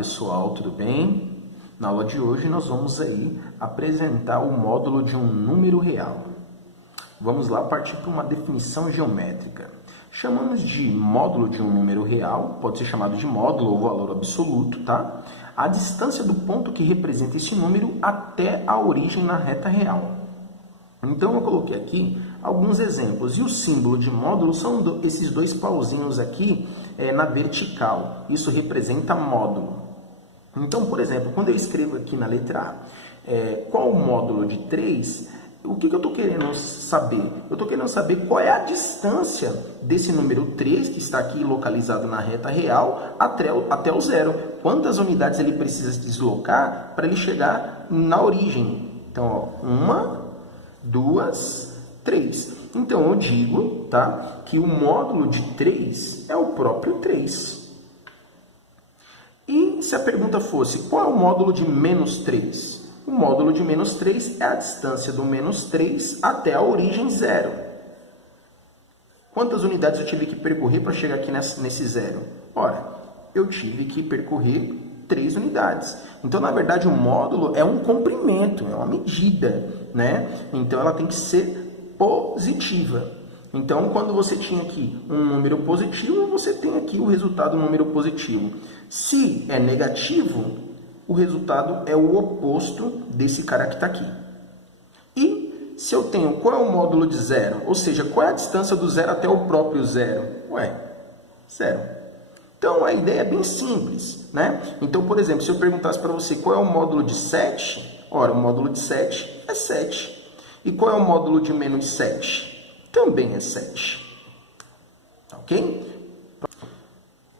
pessoal, tudo bem? Na aula de hoje nós vamos aí apresentar o módulo de um número real. Vamos lá partir para uma definição geométrica. Chamamos de módulo de um número real, pode ser chamado de módulo ou valor absoluto, tá? A distância do ponto que representa esse número até a origem na reta real. Então eu coloquei aqui alguns exemplos, e o símbolo de módulo são esses dois pauzinhos aqui na vertical. Isso representa módulo. Então, por exemplo, quando eu escrevo aqui na letra A, qual o módulo de 3, o que eu estou querendo saber? Eu estou querendo saber qual é a distância desse número 3, que está aqui localizado na reta real, até o zero. Quantas unidades ele precisa se deslocar para ele chegar na origem? Então, ó, 1, 2, 3. Então, eu digo, tá, que o módulo de 3 é o próprio 3. E se a pergunta fosse, qual é o módulo de menos 3? O módulo de menos 3 é a distância do menos 3 até a origem zero. Quantas unidades eu tive que percorrer para chegar aqui nesse zero? Ora, eu tive que percorrer 3 unidades. Então, na verdade, o módulo é um comprimento, é uma medida, né? Então, ela tem que ser positiva. Então, quando você tinha aqui um número positivo, você tem aqui o resultado número positivo. Se é negativo, o resultado é o oposto desse cara que está aqui. E se eu tenho, qual é o módulo de zero? Ou seja, qual é a distância do zero até o próprio zero? Zero. Então, a ideia é bem simples, né? Então, por exemplo, se eu perguntasse para você qual é o módulo de 7, ora, o módulo de 7 é 7. E qual é o módulo de menos 7? Também é 7. Ok?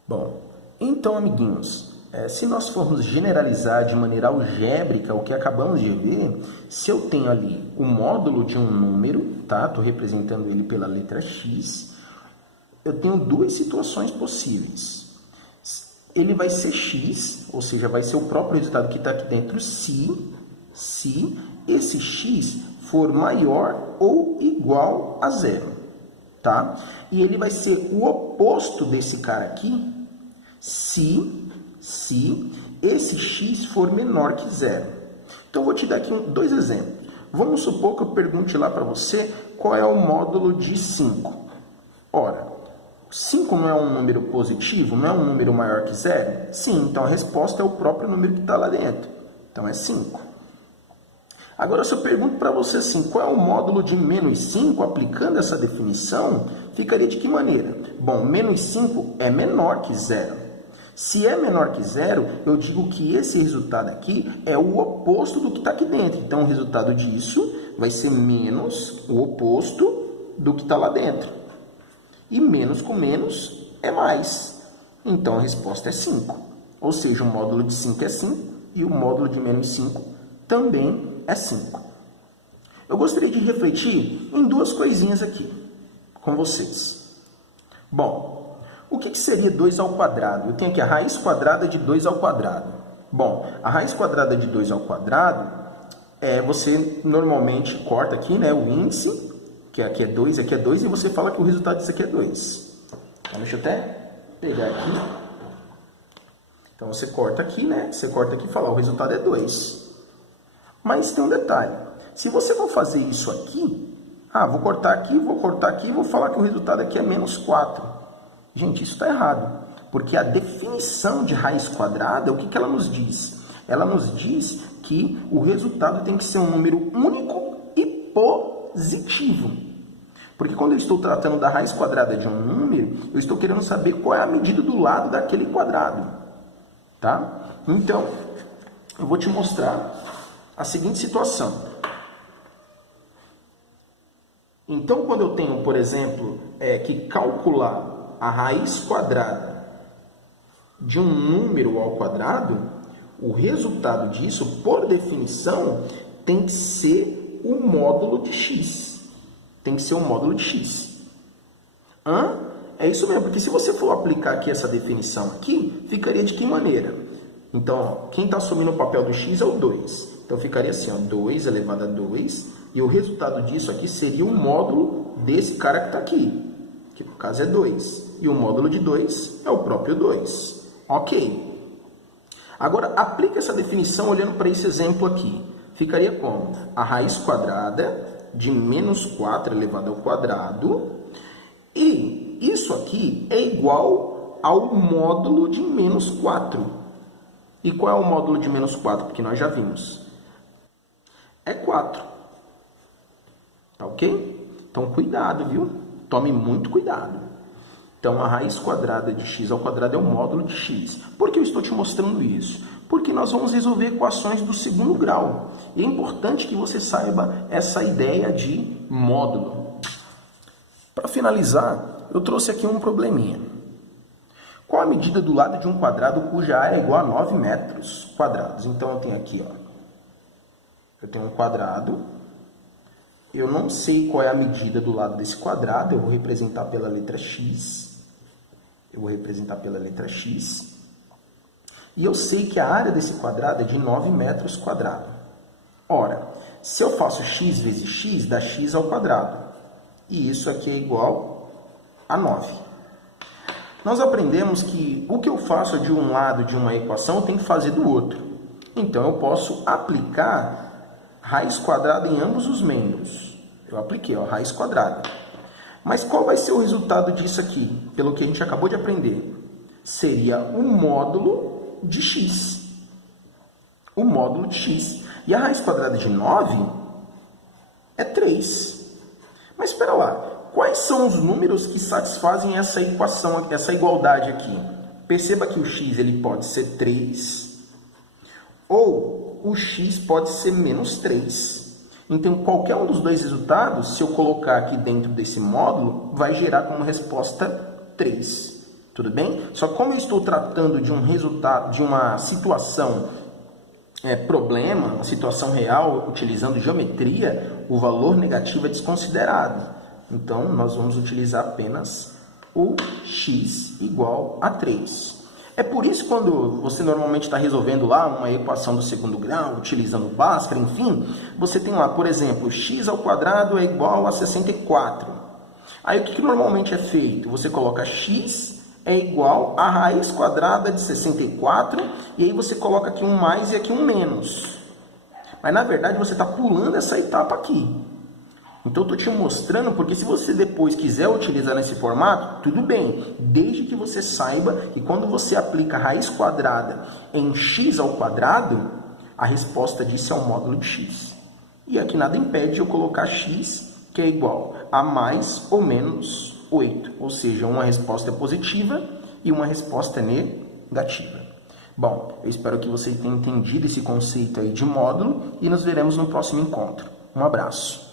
Bom, então, amiguinhos, se nós formos generalizar de maneira algébrica o que acabamos de ver, se eu tenho ali o módulo de um número, tá? Estou representando ele pela letra X, eu tenho duas situações possíveis. Ele vai ser X, ou seja, vai ser o próprio resultado que está aqui dentro, se esse X for maior ou igual a zero, tá? E ele vai ser o oposto desse cara aqui, se esse X for menor que zero. Então, eu vou te dar aqui dois exemplos. Vamos supor que eu pergunte lá para você qual é o módulo de 5. Ora, 5 não é um número positivo? Não é um número maior que zero? Sim, então a resposta é o próprio número que está lá dentro. Então, é 5. Agora, se eu pergunto para você assim, qual é o módulo de menos 5, aplicando essa definição, ficaria de que maneira? Bom, menos 5 é menor que zero. Se é menor que zero, eu digo que esse resultado aqui é o oposto do que está aqui dentro. Então, o resultado disso vai ser menos o oposto do que está lá dentro. E menos com menos é mais. Então, a resposta é 5. Ou seja, o módulo de 5 é 5 e o módulo de menos 5 também é 5. Eu gostaria de refletir em duas coisinhas aqui com vocês. Bom, o que seria 2 ao quadrado? Eu tenho aqui a raiz quadrada de 2 ao quadrado. Bom, a raiz quadrada de 2 ao quadrado, você normalmente corta aqui, né, o índice, que aqui é 2, aqui é 2, e você fala que o resultado disso aqui é 2. Então, deixa eu até pegar aqui. Então, você corta aqui, né? Você corta aqui e fala, o resultado é 2. Mas tem um detalhe. Se você for fazer isso aqui, vou cortar aqui, e vou falar que o resultado aqui é menos 4. Gente, isso está errado. Porque a definição de raiz quadrada, o que ela nos diz? Ela nos diz que o resultado tem que ser um número único e positivo. Porque quando eu estou tratando da raiz quadrada de um número, eu estou querendo saber qual é a medida do lado daquele quadrado. Tá? Então, eu vou te mostrar a seguinte situação. Então, quando eu tenho, por exemplo, que calcular a raiz quadrada de um número ao quadrado, o resultado disso, por definição, tem que ser o módulo de x. Tem que ser o módulo de x. É isso mesmo, porque se você for aplicar aqui essa definição aqui, ficaria de que maneira? Então, ó, quem está assumindo o papel do x é o 2. Então, ficaria assim, ó, 2 elevado a 2, e o resultado disso aqui seria o módulo desse cara que está aqui, que no caso é 2. E o módulo de 2 é o próprio 2. Ok. Agora, aplique essa definição olhando para esse exemplo aqui. Ficaria como? A raiz quadrada de menos 4 elevado ao quadrado. E isso aqui é igual ao módulo de menos 4. E qual é o módulo de menos 4? Porque nós já vimos. É 4. Tá ok? Então, cuidado, viu? Tome muito cuidado. Então, a raiz quadrada de x ao quadrado é o módulo de x. Por que eu estou te mostrando isso? Porque nós vamos resolver equações do segundo grau. E é importante que você saiba essa ideia de módulo. Para finalizar, eu trouxe aqui um probleminha. Qual a medida do lado de um quadrado cuja área é igual a 9 metros quadrados? Então, eu tenho aqui, ó, eu tenho um quadrado. Eu não sei qual é a medida do lado desse quadrado. Eu vou representar pela letra x. E eu sei que a área desse quadrado é de 9 metros quadrados. Ora, se eu faço x vezes x, dá x ao quadrado. E isso aqui é igual a 9. Nós aprendemos que o que eu faço de um lado de uma equação, eu tenho que fazer do outro. Então, eu posso aplicar raiz quadrada em ambos os membros. Eu apliquei, ó, raiz quadrada. Mas qual vai ser o resultado disso aqui? Pelo que a gente acabou de aprender. Seria o módulo de x. O módulo de x. E a raiz quadrada de 9 é 3. Mas espera lá. Quais são os números que satisfazem essa equação, essa igualdade aqui? Perceba que o x ele pode ser 3. Ou o x pode ser menos 3. Então, qualquer um dos dois resultados, se eu colocar aqui dentro desse módulo, vai gerar como resposta 3. Tudo bem? Só que como eu estou tratando de um resultado, de uma situação, problema, uma situação real, utilizando geometria, o valor negativo é desconsiderado. Então, nós vamos utilizar apenas o x igual a 3. É por isso que quando você normalmente está resolvendo lá uma equação do segundo grau, utilizando Bhaskara, enfim, você tem lá, por exemplo, x ao quadrado é igual a 64. Aí o que normalmente é feito? Você coloca x é igual a raiz quadrada de 64, e aí você coloca aqui um mais e aqui um menos. Mas na verdade você está pulando essa etapa aqui. Então, eu estou te mostrando, porque se você depois quiser utilizar nesse formato, tudo bem, desde que você saiba que quando você aplica raiz quadrada em x ao quadrado, a resposta disso é o módulo de x. E aqui nada impede de eu colocar x, que é igual a mais ou menos 8, ou seja, uma resposta positiva e uma resposta negativa. Bom, eu espero que você tenha entendido esse conceito aí de módulo e nos veremos no próximo encontro. Um abraço.